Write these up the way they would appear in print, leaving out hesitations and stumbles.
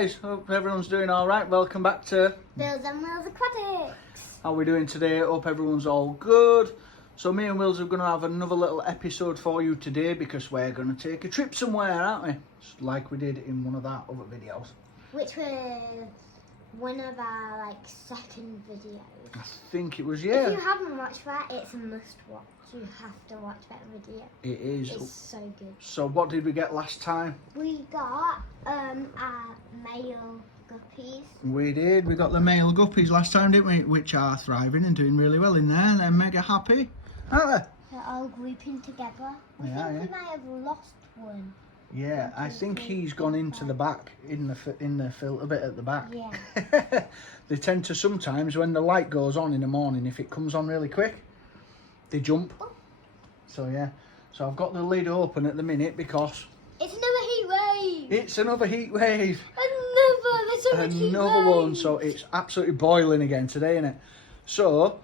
guys, hope everyone's doing alright. Welcome back to Wills and Wills Aquatics. How are we doing today? Hope everyone's all good. So me and Wills are going to have another little episode for you today because we're going to take a trip somewhere, aren't we? Just like we did in one of our other videos. Which was one of our second videos. I think it was, yeah. If you haven't watched that, it's a must watch. You have to watch that video. It is. It's so good. So what did we get last time? We got our male guppies. We did. We got the male guppies last time, didn't we? Which are thriving and doing really well in there. And they're mega happy, aren't they? They're all grouping together. I think we might have lost one. Yeah, I think he's gone into the back, in the filter bit at the back. Yeah. They tend to sometimes, when the light goes on in the morning, if it comes on really quick, they jump. Oh. So yeah, so I've got the lid open at the minute because It's another heat wave. it's another heat wave. Another one, so it's absolutely boiling again today, isn't it? So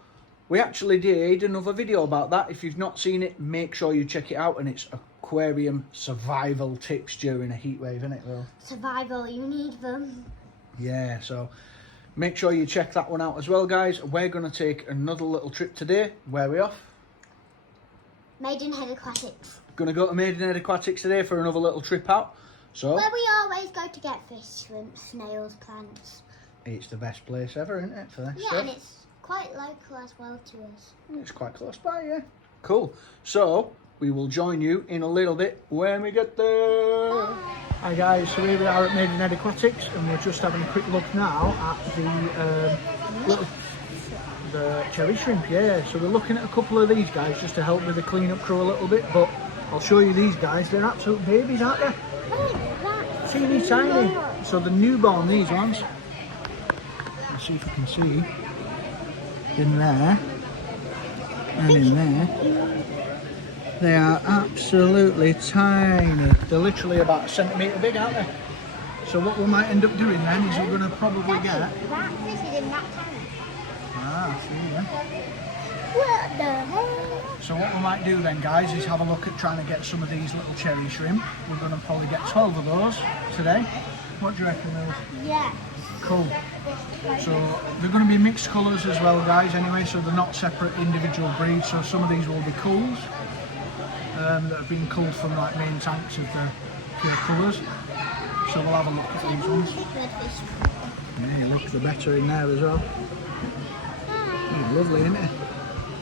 we actually did another video about that. If you've not seen it, make sure you check it out, and it's aquarium survival tips during a heat wave, isn't it, Will? Survival, you need them. Yeah, so make sure you check that one out as well, guys. We're going to take another little trip today. Where are we off? Maidenhead Aquatics. Going to go to Maidenhead Aquatics today for another little trip out. So Where we always go to get fish, shrimp, snails, plants. it's the best place ever, isn't it, for this Yeah, stuff? and it's quite local as well to us. It's quite close by, yeah. Cool. So we will join you in a little bit when we get there. Bye. Hi guys, so here we are at Maidenhead Aquatics, and we're just having a quick look now at the cherry shrimp. Yeah, so we're looking at a couple of these guys just to help with the clean-up crew a little bit, but I'll show you these guys. They're absolute babies, aren't they? Teeny tiny. So the newborn, these ones. Let's see if you can see in there and in there. They are absolutely tiny. They're literally about a centimetre big, aren't they? So what we might end up doing then is we're going to probably get... That fish is in that tank. Ah, see, yeah. What the hell? So what we might do then, guys, is have a look at trying to get some of these little cherry shrimp. We're going to probably get 12 of those today. What do you reckon, Will? Yeah. Cool. So they're going to be mixed colours as well, guys, anyway, so they're not separate individual breeds. So some of these will be cools that have been culled from main tanks of the pure colours. So we'll have a look at these ones. Yeah, look, the better in there as well. Oh, lovely, isn't it?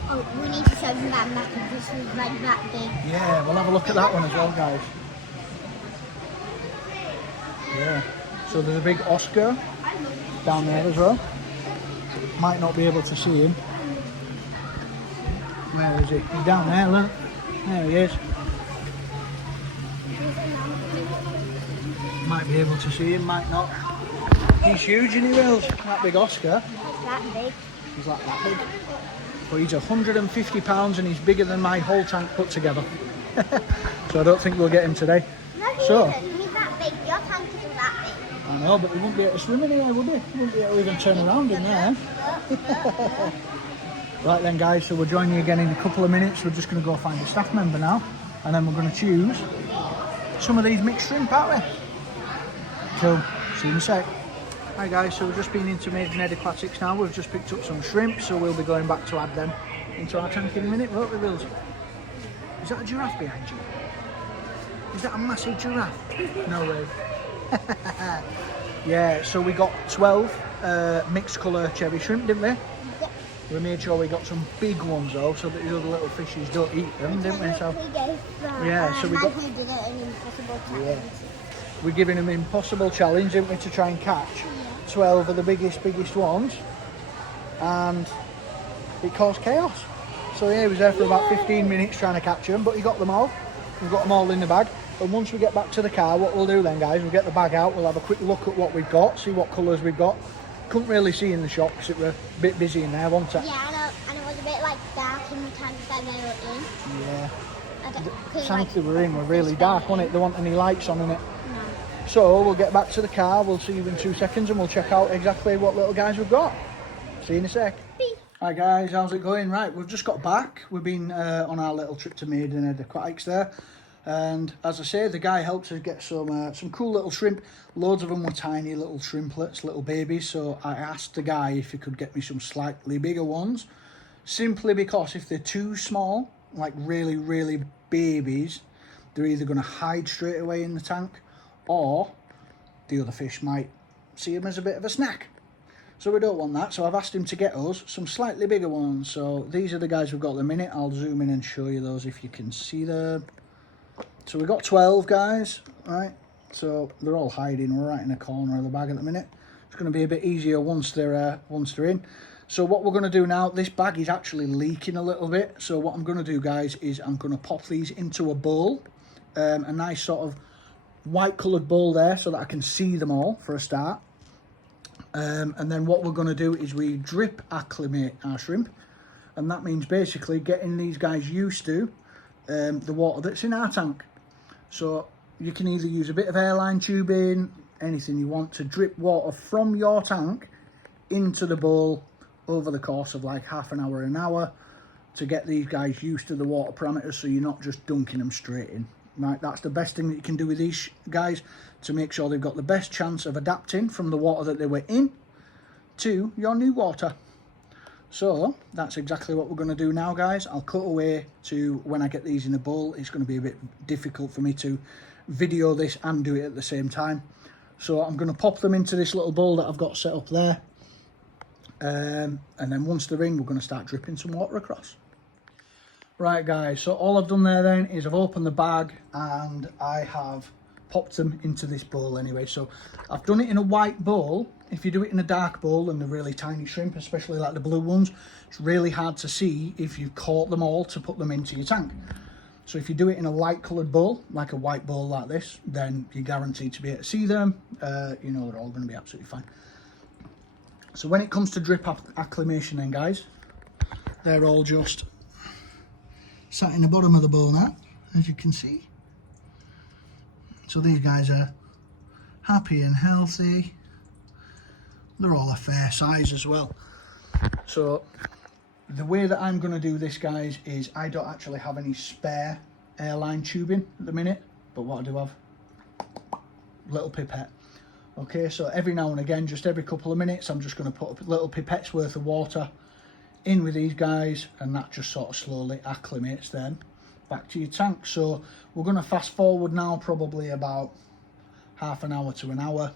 Oh, we need to show them that map because we've read that big. Yeah, we'll have a look at that one as well, guys. Yeah. So there's a big Oscar down there as well. Might not be able to see him. Where is he? He's down there, look. There he is. Might be able to see him, might not. He's huge, isn't he, Wills? That big Oscar. That big. He's like that big. But he's 150 pounds and he's bigger than my whole tank put together. So I don't think we'll get him today. No, he So, isn't. He's that big. Your tank isn't that big. I know, but he wouldn't be able to swim in here, would he? He wouldn't be able to even turn around in there. Right then, guys, so we'll join you again in a couple of minutes. We're just going to go find a staff member now, and then we're going to choose some of these mixed shrimp, aren't we? Cool. See you in a sec. Hi guys, so we've just been into Maidenhead Aquatics now. We've just picked up some shrimp, so we'll be going back to add them into our tank in a minute, won't we, Wills? Is that a giraffe behind you? Is that a massive giraffe? No way. Yeah, so we got 12 mixed colour cherry shrimp, didn't we? We made sure we got some big ones though, so that the other little fishes don't eat them, didn't we? So yeah, so we got. Yeah. We're giving them an impossible challenge, didn't we, to try and catch 12 of the biggest ones, and it caused chaos. So yeah, he was there for about 15 minutes trying to catch them, but he got them all. We've got them all in the bag. And once we get back to the car, what we'll do then, guys, we'll get the bag out, we'll have a quick look at what we've got, see what colours we've got. Couldn't really see in the shop because it was a bit busy in there, wasn't it? Yeah, and it was a bit dark in the tank that they were in. Yeah. The The tank they were in were really dark, wasn't it? There weren't any lights on in it. No. So we'll get back to the car, we'll see you in 2 seconds, and we'll check out exactly what little guys we've got. See you in a sec. Beep. Hi guys, how's it going? Right, we've just got back. We've been on our little trip to Maidenhead Aquatics there. And as I say, the guy helped us get some cool little shrimp. Loads of them were tiny little shrimplets, little babies. So I asked the guy if he could get me some slightly bigger ones. Simply because if they're too small, like really, really babies, they're either going to hide straight away in the tank, or the other fish might see them as a bit of a snack. So we don't want that. So I've asked him to get us some slightly bigger ones. So these are the guys we've got at the minute. I'll zoom in and show you those if you can see them. So we've got 12 guys, right? So they're all hiding. We're right in a corner of the bag at the minute. It's going to be a bit easier once they're in. So what we're going to do now, this bag is actually leaking a little bit. So what I'm going to do, guys, is I'm going to pop these into a bowl, a nice sort of white coloured bowl there, so that I can see them all for a start. And then what we're going to do is we drip acclimate our shrimp, and that means basically getting these guys used to the water that's in our tank. So you can either use a bit of airline tubing, anything you want, to drip water from your tank into the bowl over the course of like half an hour to get these guys used to the water parameters, so you're not just dunking them straight in. Right, that's the best thing that you can do with these guys, to make sure they've got the best chance of adapting from the water that they were in to your new water. So that's exactly what we're going to do now, guys. I'll cut away to when I get these in a bowl. It's going to be a bit difficult for me to video this and do it at the same time. So I'm going to pop them into this little bowl that I've got set up there. And then once they're in, we're going to start dripping some water across. Right, guys, so all I've done there then is I've opened the bag and I have popped them into this bowl anyway. So I've done it in a white bowl. If you do it in a dark bowl and the really tiny shrimp, especially like the blue ones, it's really hard to see if you've caught them all to put them into your tank. So if you do it in a light coloured bowl, like a white bowl like this, then you're guaranteed to be able to see them. You know, they're all going to be absolutely fine. So when it comes to drip acclimation then, guys, they're all just sat in the bottom of the bowl now, as you can see. So these guys are happy and healthy. They're all a fair size as well. So the way that I'm going to do this, guys, is I don't actually have any spare airline tubing at the minute, but what I do have, little pipette. Okay, so every now and again, just every couple of minutes, I'm just going to put a little pipette's worth of water in with these guys, and that just sort of slowly acclimates them back to your tank. So we're going to fast forward now probably about half an hour to an hour.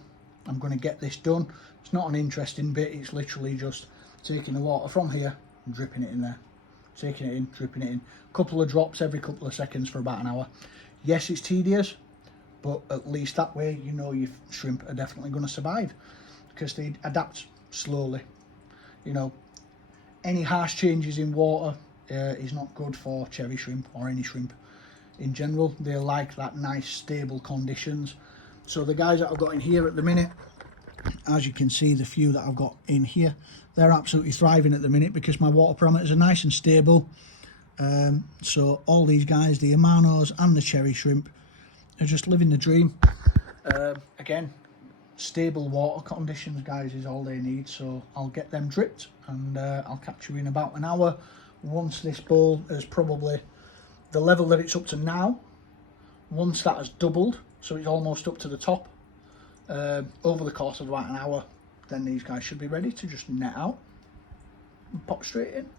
I'm going to get this done. It's not an interesting bit, it's literally just taking the water from here and dripping it in there, taking it in, dripping it in, couple of drops every couple of seconds for about an hour. Yes, it's tedious, but at least that way you know your shrimp are definitely going to survive, because they adapt slowly. You know, any harsh changes in water is not good for cherry shrimp or any shrimp in general. They like that nice stable conditions. So the guys that I've got in here at the minute, as you can see, the few that I've got in here, they're absolutely thriving at the minute because my water parameters are nice and stable. So all these guys, the Amanos and the cherry shrimp, are just living the dream. Again, stable water conditions, guys, is all they need. So I'll get them dripped and I'll catch you in about an hour once this bowl is probably the level that it's up to now. Once that has doubled, so it's almost up to the top, over the course of about an hour, then these guys should be ready to just net out and pop straight in.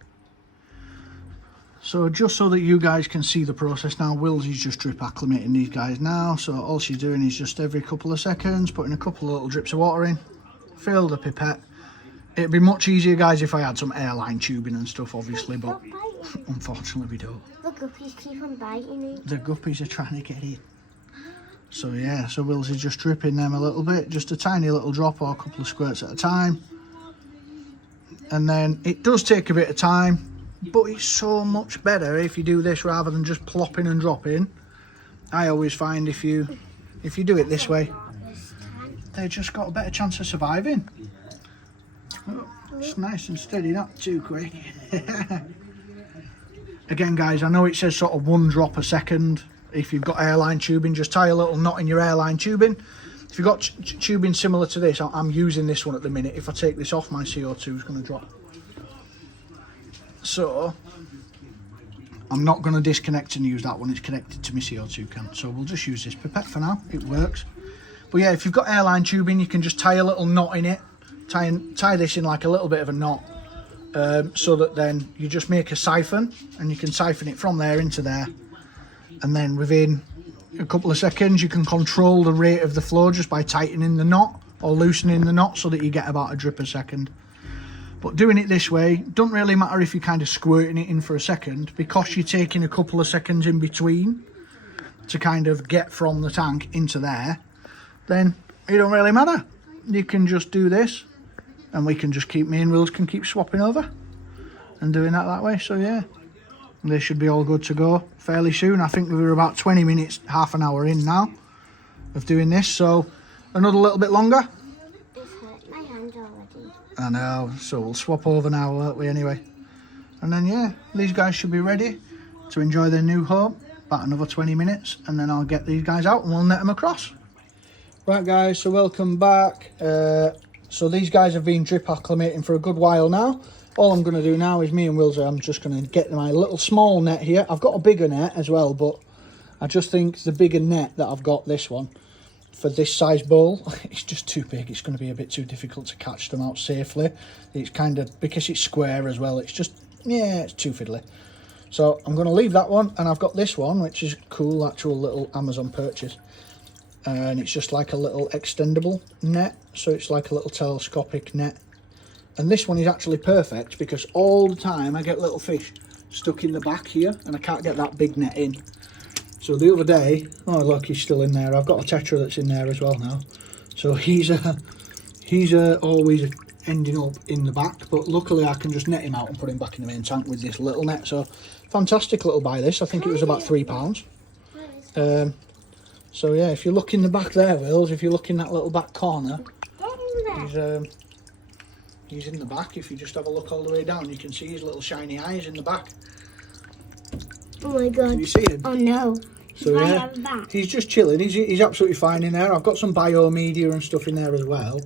So just so that you guys can see the process now, Wills is just drip acclimating these guys now. So all she's doing is just every couple of seconds putting a couple of little drips of water in, fill the pipette. It'd be much easier, guys, if I had some airline tubing and stuff, obviously, but unfortunately we don't. The guppies keep on biting it. The guppies are trying to get in. So yeah, so Wills is just dripping them a little bit, just a tiny little drop or a couple of squirts at a time. And then it does take a bit of time, but it's so much better if you do this rather than just plopping and dropping. I always find if you do it this way, they've just got a better chance of surviving. Oh, it's nice and steady, not too quick. Again, guys, I know it says sort of 1 drop a second. If you've got airline tubing, just tie a little knot in your airline tubing. If you've got tubing similar to this, I'm using this one at the minute. If I take this off, my CO2 is going to drop. So I'm not going to disconnect and use that one. It's connected to my CO2 can. So we'll just use this pipette for now. It works. But yeah, if you've got airline tubing, you can just tie a little knot in it. Tie this in like a little bit of a knot. So that then you just make a siphon. And you can siphon it from there into there. And then within a couple of seconds, you can control the rate of the flow just by tightening the knot. Or loosening the knot so that you get about a drip a second. But doing it this way, doesn't really matter if you're kind of squirting it in for a second, because you're taking a couple of seconds in between to kind of get from the tank into there, then it don't really matter. You can just do this, and we can just keep, me and Wills can keep swapping over and doing that way. So yeah, they should be all good to go fairly soon. I think we were about 20 minutes, half an hour in now of doing this, so another little bit longer. I know, so we'll swap over now, won't we, anyway? And then, yeah, these guys should be ready to enjoy their new home. About another 20 minutes, and then I'll get these guys out and we'll net them across. Right, guys, so welcome back. So these guys have been drip acclimating for a good while now. All I'm going to do now is me and Wills, I'm just going to get my little small net here. I've got a bigger net as well, but I just think the bigger net that I've got, this one, for this size bowl, it's just too big. It's going to be a bit too difficult to catch them out safely. It's kind of, because it's square as well, it's just, yeah, it's too fiddly. So I'm going to leave that one, and I've got this one, which is cool, actual little Amazon purchase. And it's just like a little extendable net, so it's like a little telescopic net. And this one is actually perfect because all the time I get little fish stuck in the back here, and I can't get that big net in. So the other day, oh look, he's still in there. I've got a tetra that's in there as well now. So he's always ending up in the back, but luckily I can just net him out and put him back in the main tank with this little net. So fantastic little buy this. I think it was about £3. So yeah, if you look in the back there, Wills, if you look in that little back corner, he's in the back. If you just have a look all the way down, you can see his little shiny eyes in the back. Oh my god. Can you see him? Oh no. So yeah, he's just chilling. He's absolutely fine in there. I've got some biomedia and stuff in there as well.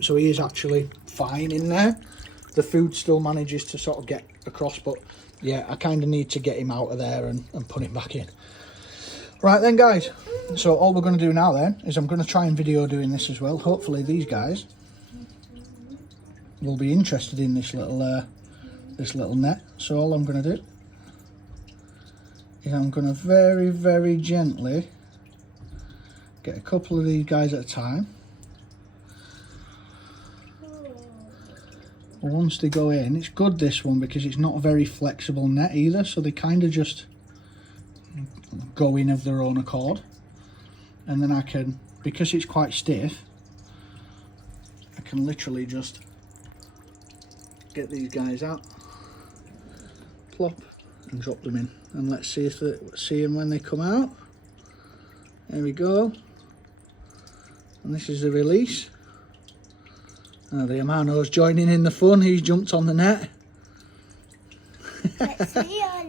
So he is actually fine in there. The food still manages to sort of get across, but yeah, I kind of need to get him out of there and put him back in. Right then, guys. So all we're going to do now then is I'm going to try and video doing this as well. Hopefully these guys will be interested in this little net. So all I'm going to do is I'm going to very, very gently get a couple of these guys at a time. Once they go in, it's good, this one, because it's not a very flexible net either, so they kind of just go in of their own accord. And then I can, because it's quite stiff, I can literally just get these guys out, plop, and drop them in. And let's see if they see them when they come out. There we go. And this is the release. Oh, the Amano's joining in the fun. He's jumped on the net.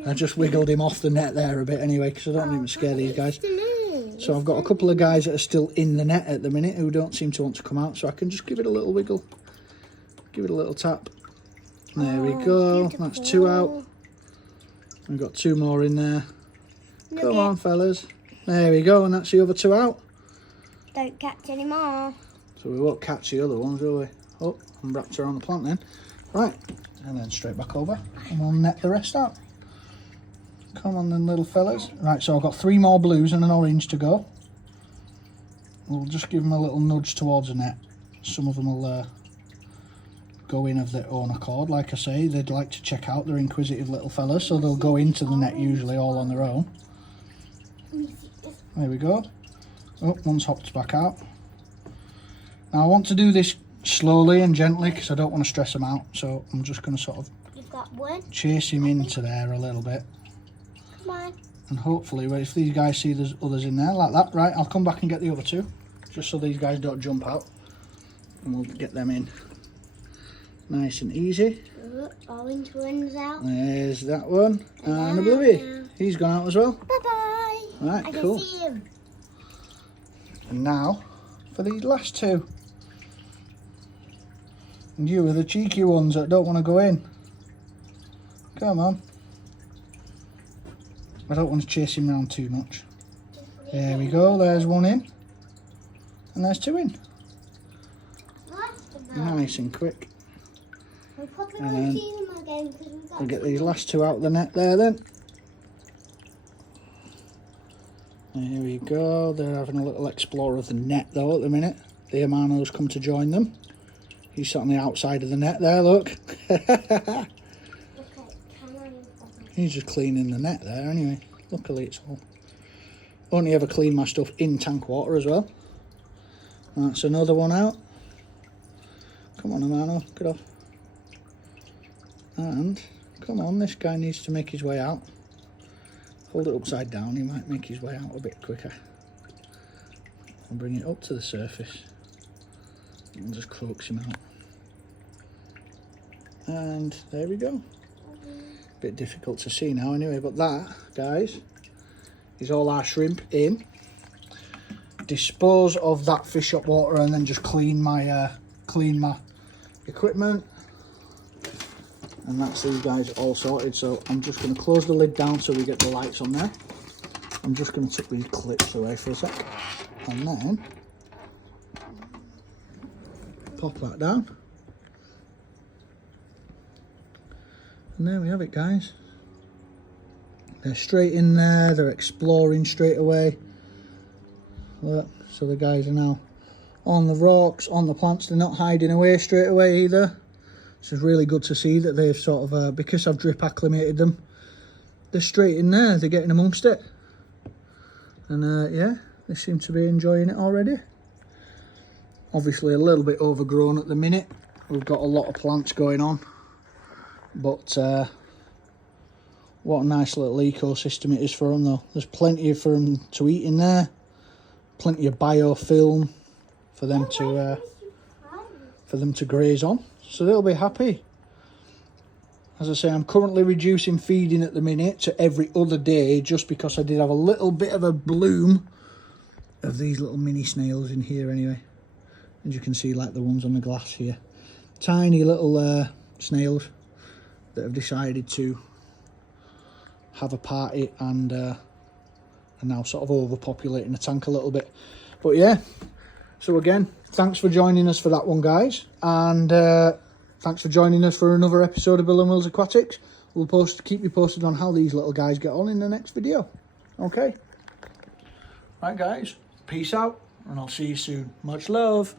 I just wiggled him off the net there a bit anyway, because I don't even scare these guys. So I've got a couple of guys that are still in the net at the minute who don't seem to want to come out, so I can just give it a little wiggle, give it a little tap. There we go. Beautiful. That's 2 out. We've got 2 more in there. Come on, fellas. There we go, and that's the other 2 out. Don't catch any more. So we won't catch the other ones, will we? Oh, I'm wrapped around the plant then. Right, and then straight back over, and we'll net the rest out. Come on then, little fellas. Right, so I've got 3 more blues and an orange to go. We'll just give them a little nudge towards the net. Some of them will go in of their own accord. Like I say, they'd like to check out. They're inquisitive little fellas, so they'll go into the net usually all on their own. There we go. Oh, one's hopped back out. Now I want to do this slowly and gently because I don't want to stress them out. So I'm just going to sort of chase him into there a little bit. Come on. And hopefully, if these guys see there's others in there like that, right, I'll come back and get the other 2. Just so these guys don't jump out. And we'll get them in. Nice and easy. Orange one's out. There's that one. And a bluey. He's gone out as well. Bye-bye. Right, cool. I can see him. And now, for these last 2. And you are the cheeky ones that don't want to go in. Come on. I don't want to chase him around too much. There we go, there's one in. And there's two in. Nice and quick. We'll probably won't see them again because we've got... We'll get these last two out of the net there then. There we go, they're having a little explore of the net though at the minute. The Amano's come to join them. He's sat on the outside of the net there, look. He's just cleaning the net there anyway. Luckily it's all... Only ever clean my stuff in tank water as well. That's another one out. Come on, Amano, get off. And, come on, this guy needs to make his way out. Hold it upside down, he might make his way out a bit quicker. I'll bring it up to the surface. And just coax him out. And there we go. Bit difficult to see now anyway, but that, guys, is all our shrimp in. Dispose of that fish up water and then just clean my equipment. And that's these guys all sorted. So I'm just going to close the lid down so we get the lights on there. I'm just going to tuck these clips away for a sec. And then pop that down. And there we have it, guys. They're straight in there, they're exploring straight away. Look, so the guys are now on the rocks, on the plants, they're not hiding away straight away either. This is really good to see that they've sort of, because I've drip acclimated them, they're straight in there, they're getting amongst it. And yeah, they seem to be enjoying it already. Obviously a little bit overgrown at the minute. We've got a lot of plants going on. But what a nice little ecosystem it is for them though. There's plenty for them to eat in there. Plenty of biofilm for them to graze on. So they'll be happy. As I say, I'm currently reducing feeding at the minute to every other day just because I did have a little bit of a bloom of these little mini snails in here anyway. As you can see, like the ones on the glass here. Tiny little snails that have decided to have a party and are now sort of overpopulating the tank a little bit. But yeah, so again, thanks for joining us for that one, guys. And thanks for joining us for another episode of Bill and Will's Aquatics. We'll keep you posted on how these little guys get on in the next video. Okay. Right, guys. Peace out, and I'll see you soon. Much love.